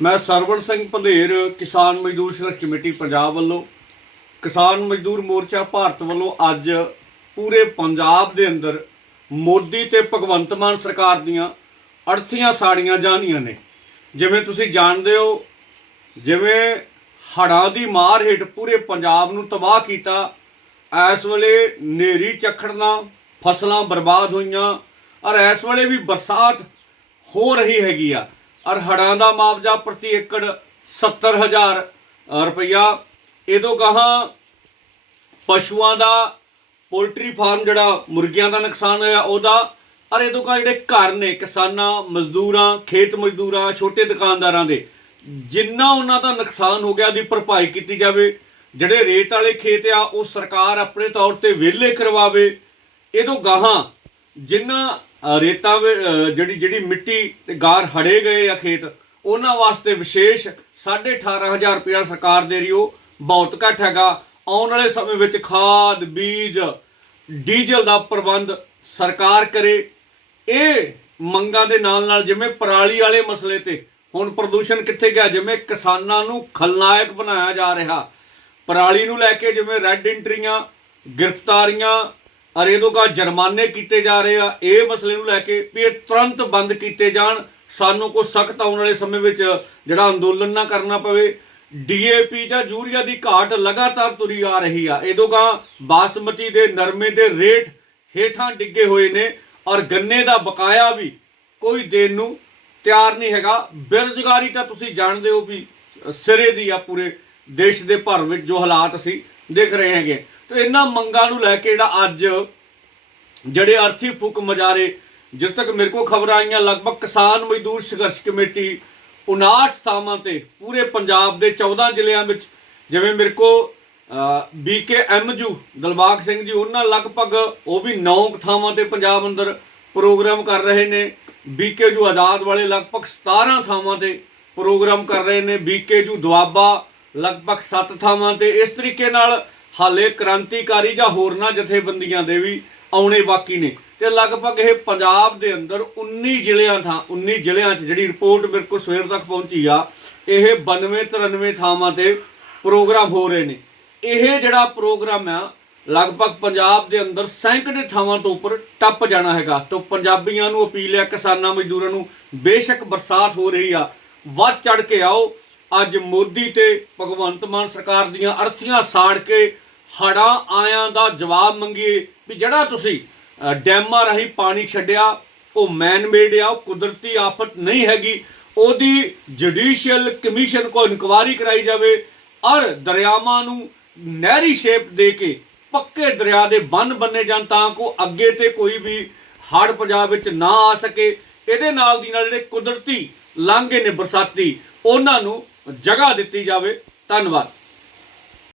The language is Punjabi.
ਮੈਂ ਸਰਵਣ ਸਿੰਘ ਪੰਧੇਰ, ਕਿਸਾਨ ਮਜ਼ਦੂਰ ਸੰਘਰਸ਼ ਕਮੇਟੀ ਪੰਜਾਬ ਵੱਲੋਂ, ਕਿਸਾਨ ਮਜ਼ਦੂਰ ਮੋਰਚਾ ਭਾਰਤ ਵੱਲੋਂ ਅੱਜ ਪੂਰੇ ਪੰਜਾਬ ਦੇ ਅੰਦਰ ਮੋਦੀ ਤੇ ਭਗਵੰਤ ਮਾਨ ਸਰਕਾਰ ਦੀਆਂ ਅੜਥੀਆਂ ਸਾੜੀਆਂ ਜਾਣੀਆਂ ਨੇ। ਜਿਵੇਂ ਤੁਸੀਂ ਜਾਣਦੇ ਹੋ, ਜਿਵੇਂ ਹੜ੍ਹਾਂ ਦੀ ਮਾਰ ਹੇਠ ਪੂਰੇ ਪੰਜਾਬ ਨੂੰ ਤਬਾਹ ਕੀਤਾ, ਇਸ ਵੇਲੇ ਨੇਰੀ ਚੱਖੜਨਾ, ਫਸਲਾਂ ਬਰਬਾਦ ਹੋਈਆਂ, ਔਰ ਇਸ ਵੇਲੇ ਵੀ ਬਰਸਾਤ ਹੋ ਰਹੀ ਹੈਗੀ ਆ। ਔਰ ਹੜ੍ਹਾਂ ਦਾ ਮੁਆਵਜ਼ਾ ਪ੍ਰਤੀ ਏਕੜ 70000 ਰੁਪਇਆ ਇਹਦੋਂ ਗਾਹਾਂ ਪਸ਼ੂਆਂ ਦਾ, ਪੋਲਟਰੀ ਫਾਰਮ ਜਿਹੜਾ ਮੁਰਗੀਆਂ ਦਾ ਨੁਕਸਾਨ ਹੋਇਆ ਉਹਦਾ। ਔਰ ਇਹਦੋਂ ਕਾ ਜਿਹੜੇ ਘਰ ਨੇ, ਕਿਸਾਨਾਂ, ਮਜ਼ਦੂਰਾਂ, ਖੇਤ ਮਜ਼ਦੂਰਾਂ, ਛੋਟੇ ਦੁਕਾਨਦਾਰਾਂ ਦੇ, ਜਿੰਨਾ ਉਹਨਾਂ ਦਾ ਨੁਕਸਾਨ ਹੋ ਗਿਆ ਦੀ ਭਰਪਾਈ ਕੀਤੀ ਜਾਵੇ। ਜਿਹੜੇ ਰੇਤ ਵਾਲੇ ਖੇਤ ਆ, ਉਹ ਸਰਕਾਰ ਆਪਣੇ ਤੌਰ ਤੇ ਵਿਹਲੇ ਕਰਵਾਵੇ। ਇਹ ਤੋਂ ਗਾਹਾਂ ਜਿੰਨਾ ਰੇਤਾਂ ਜਿਹੜੀ ਜਿਹੜੀ ਮਿੱਟੀ ਤੇ ਗਾਰ ਹੜੇ ਗਏ ਆ ਖੇਤ, ਉਹਨਾਂ ਵਾਸਤੇ ਵਿਸ਼ੇਸ਼ 18500 ਰੁਪਇਆ ਸਰਕਾਰ ਦੇ ਰਹੀ, ਉਹ ਬਹੁਤ ਘੱਟ ਹੈਗਾ। ਆਉਣ ਵਾਲੇ ਸਮੇਂ ਵਿੱਚ ਖਾਦ, ਬੀਜ, ਡੀਜ਼ਲ ਦਾ ਪ੍ਰਬੰਧ ਸਰਕਾਰ ਕਰੇ। ਇਹ ਮੰਗਾਂ ਦੇ ਨਾਲ ਨਾਲ ਜਿਵੇਂ ਪਰਾਲੀ ਵਾਲੇ ਮਸਲੇ ਤੇ ਹੁਣ ਪ੍ਰਦੂਸ਼ਣ ਕਿੱਥੇ ਗਿਆ, ਜਿਵੇਂ ਕਿਸਾਨਾਂ ਨੂੰ ਖਲਨਾਇਕ ਬਣਾਇਆ ਜਾ ਰਿਹਾ। ਪਰਾਲੀ ਨੂੰ ਲੈ ਕੇ ਜਿਵੇਂ ਰੈੱਡ ਐਂਟਰੀਆਂ ਗ੍ਰਿਫਤਾਰੀਆਂ ਅਰੇਦੋਗਾ ਜੁਰਮਾਨੇ ਕੀਤੇ ਜਾ ਰਹੇ ਆ। ਇਹ ਮਸਲੇ ਨੂੰ ਲੈ ਕੇ ਵੀ ਇਹ ਤੁਰੰਤ ਬੰਦ ਕੀਤੇ ਜਾਣ। ਸਾਨੂੰ ਕੋਈ ਸਖਤ ਆਉਣ ਵਾਲੇ ਸਮੇਂ ਵਿੱਚ ਜਿਹੜਾ ਅੰਦੋਲਨ ਨਾ ਕਰਨਾ ਪਵੇ। ਡੀਏਪੀ ਜਾਂ ਯੂਰੀਆ ਦੀ ਘਾਟ ਲਗਾਤਾਰ ਤੁਰੀ ਆ ਰਹੀ ਆ। ਇਹਦੋਗਾ ਬਾਸਮਤੀ ਦੇ ਨਰਮੇ ਦੇ ਰੇਟ ਹੇਠਾਂ ਡਿੱਗੇ ਹੋਏ ਨੇ ਔਰ ਗੰਨੇ ਦਾ ਬਕਾਇਆ ਵੀ ਕੋਈ ਦੇਣ ਨੂੰ ਤਿਆਰ ਨਹੀਂ ਹੈਗਾ। ਬੇਰੁਜ਼ਗਾਰੀ ਤਾਂ ਤੁਸੀਂ ਜਾਣਦੇ ਹੋ ਵੀ ਸਿਰੇ ਦੀ ਆ ਪੂਰੇ ਦੇਸ਼ ਦੇ ਭਰ ਵਿੱਚ ਜੋ ਹਾਲਾਤ ਅਸੀਂ ਦੇਖ ਰਹੇ ਹੈਗੇ। ਤੇ ਇਹਨਾਂ ਮੰਗਾਂ ਨੂੰ ਲੈ ਕੇ ਜਿਹੜਾ ਅੱਜ ਜਿਹੜੇ ਅਰਥੀ ਫੂਕ ਮਜਾਰੇ, ਜਿਸ ਤੱਕ ਮੇਰੇ ਕੋਲ ਖਬਰਾਂ ਆਈਆਂ, ਲਗਭਗ ਕਿਸਾਨ ਮਜ਼ਦੂਰ ਸੰਘਰਸ਼ ਕਮੇਟੀ 59 ਥਾਵਾਂ ਤੇ ਪੂਰੇ ਪੰਜਾਬ ਦੇ 14 ਜ਼ਿਲ੍ਹਿਆਂ ਵਿੱਚ, ਜਿਵੇਂ ਮੇਰੇ ਕੋ ਬੀਕੇ ਐਮਜੂ ਦਲਬਾਗ ਸਿੰਘ ਜੀ, ਉਹਨਾਂ ਲਗਭਗ ਉਹ ਵੀ 9 ਥਾਵਾਂ ਤੇ ਪੰਜਾਬ ਅੰਦਰ ਪ੍ਰੋਗਰਾਮ ਕਰ ਰਹੇ ਨੇ। ਬੀਕੇ ਜੂ ਆਜ਼ਾਦ ਵਾਲੇ ਲਗਭਗ 17 ਥਾਵਾਂ ਤੇ ਪ੍ਰੋਗਰਾਮ ਕਰ ਰਹੇ ਨੇ। ਬੀਕੇ ਜੂ ਦੁਆਬਾ ਲਗਭਗ 7 ਥਾਵਾਂ ਤੇ। ਇਸ ਤਰੀਕੇ ਨਾਲ ਹਾਲੇ ਕ੍ਰਾਂਤੀਕਾਰੀ ਜਾਂ ਹੋਰਨਾਂ ਜਥੇਬੰਦੀਆਂ ਦੇ ਵੀ ਆਉਣੇ ਬਾਕੀ ਨੇ। ਤੇ ਲਗਭਗ ਇਹ ਪੰਜਾਬ ਦੇ ਅੰਦਰ 19 ਜ਼ਿਲ੍ਹਿਆਂ ਥਾਂ 19 ਜ਼ਿਲ੍ਹਿਆਂ 'ਚ ਜਿਹੜੀ ਰਿਪੋਰਟ ਮੇਰੇ ਕੋਲ ਸਵੇਰ ਤੱਕ ਪਹੁੰਚੀ ਆ, ਇਹ 92 93 ਥਾਵਾਂ ਤੇ ਪ੍ਰੋਗਰਾਮ ਹੋ ਰਹੇ ਨੇ। ਇਹ ਜਿਹੜਾ ਪ੍ਰੋਗਰਾਮ ਆ, ਲਗਭਗ ਪੰਜਾਬ ਦੇ ਅੰਦਰ ਸੈਂਕੜੇ ਥਾਵਾਂ ਤੋਂ ਉੱਪਰ ਟੱਪ ਜਾਣਾ ਹੈਗਾ। ਤੋਂ ਪੰਜਾਬੀਆਂ ਨੂੰ ਅਪੀਲ ਹੈ ਕਿਸਾਨਾਂ ਮਜ਼ਦੂਰਾਂ ਨੂੰ ਬੇਸ਼ੱਕ ਬਰਸਾਤ ਹੋ ਰਹੀ ਆ, ਵੱਧ ਚੜ ਕੇ ਆਓ। ਅੱਜ ਮੋਦੀ ਤੇ ਭਗਵੰਤ ਮਾਨ ਸਰਕਾਰ ਦੀਆਂ ਅਰਥੀਆਂ ਸਾੜ ਕੇ ਹੜਾਂ ਆਇਆਂ ਦਾ ਜਵਾਬ ਮੰਗੀਏ ਵੀ ਜਿਹੜਾ ਤੁਸੀਂ ਡੈਮਾਂ ਰਾਹੀਂ ਪਾਣੀ ਛੱਡਿਆ, ਉਹ ਮੈਨ ਮੇਡ ਆ, ਉਹ ਕੁਦਰਤੀ ਆਫਤ ਨਹੀਂ ਹੈਗੀ, ਉਹਦੀ ਜੁਡੀਸ਼ੀਅਲ ਕਮਿਸ਼ਨ ਕੋ ਇਨਕੁਆਰੀ ਕਰਾਈ ਜਾਵੇ ਔਰ ਦਰਿਆਵਾਂ ਨੂੰ ਨਹਿਰੀ ਸ਼ੇਪ ਦੇ ਕੇ ਪੱਕੇ ਦਰਿਆ ਦੇ ਬੰਨ ਬੰਨੇ ਜਾਣ ਤਾਂ ਕੋ ਅੱਗੇ ਤੇ ਕੋਈ ਵੀ ਹੜ੍ਹ ਪੰਜਾਬ ਵਿੱਚ ਨਾ ਆ ਸਕੇ, ਇਹਦੇ ਨਾਲ ਦੀ ਨਾਲ ਜਿਹੜੇ ਕੁਦਰਤੀ ਲਾਂਘੇ ਨੇ ਬਰਸਾਤੀ, ਉਹਨਾਂ ਨੂੰ ਜਗ੍ਹਾ ਦਿੱਤੀ ਜਾਵੇ। ਧੰਨਵਾਦ।